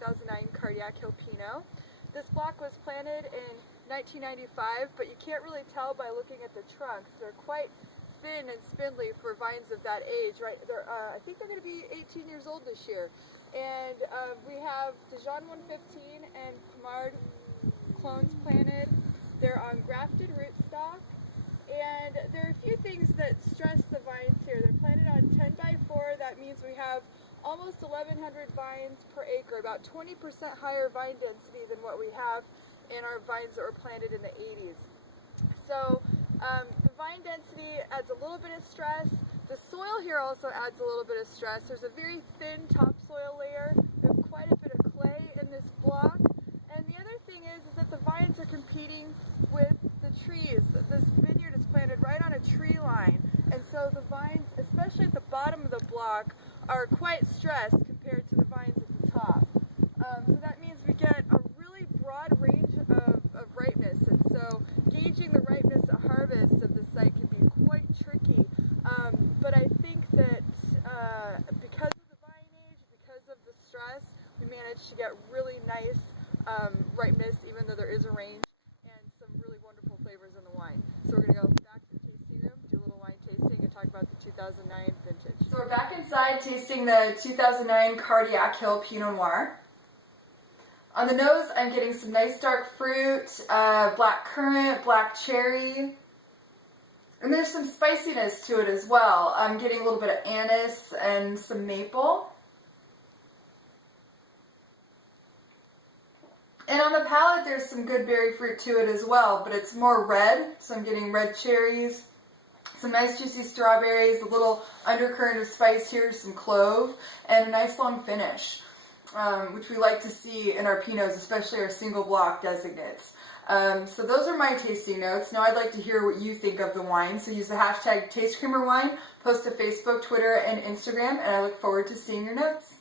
2009 Cardiac Hill Pinot. This block was planted in 1995, but you can't really tell by looking at the trunks. They're quite thin and spindly for vines of that age, right? I think they're going to be 18 years old this year. And we have Dijon 115 and Pomard clones planted. They're on grafted rootstock. And there are a few things that stress the vines here. They're planted on 10x4. That means we have almost 1,100 vines per acre, about 20% higher vine density than what we have in our vines that were planted in the 80s. So the vine density adds a little bit of stress. The soil here also adds a little bit of stress. There's a very thin topsoil layer. We have quite a bit of clay in this block. And the other thing is that the vines are competing with the trees. This vineyard is planted right on a tree line. And so the vines, especially at the bottom of the block, are quite stressed compared to the vines at the top. So that means we get a really broad range of ripeness. And so gauging the ripeness at harvest of the site can be quite tricky. But I think that because of the vine age, because of the stress, we managed to get really nice ripeness, even though there is a range, and some really wonderful flavors in the wine. So we're going to go back to the tasting room, do a little wine tasting, and talk about the 2009 vintage. So we're back inside tasting the 2009 Cardiac Hill Pinot Noir. On the nose, I'm getting some nice dark fruit, black currant, black cherry, and there's some spiciness to it as well. I'm getting a little bit of anise and some maple. And on the palate, there's some good berry fruit to it as well, but it's more red, so I'm getting red cherries, some nice juicy strawberries, a little undercurrent of spice here, some clove, and a nice long finish, which we like to see in our Pinots, especially our single block designates. So those are my tasting notes. Now I'd like to hear what you think of the wine, so use the hashtag TasteKramerWine, post to Facebook, Twitter, and Instagram, and I look forward to seeing your notes.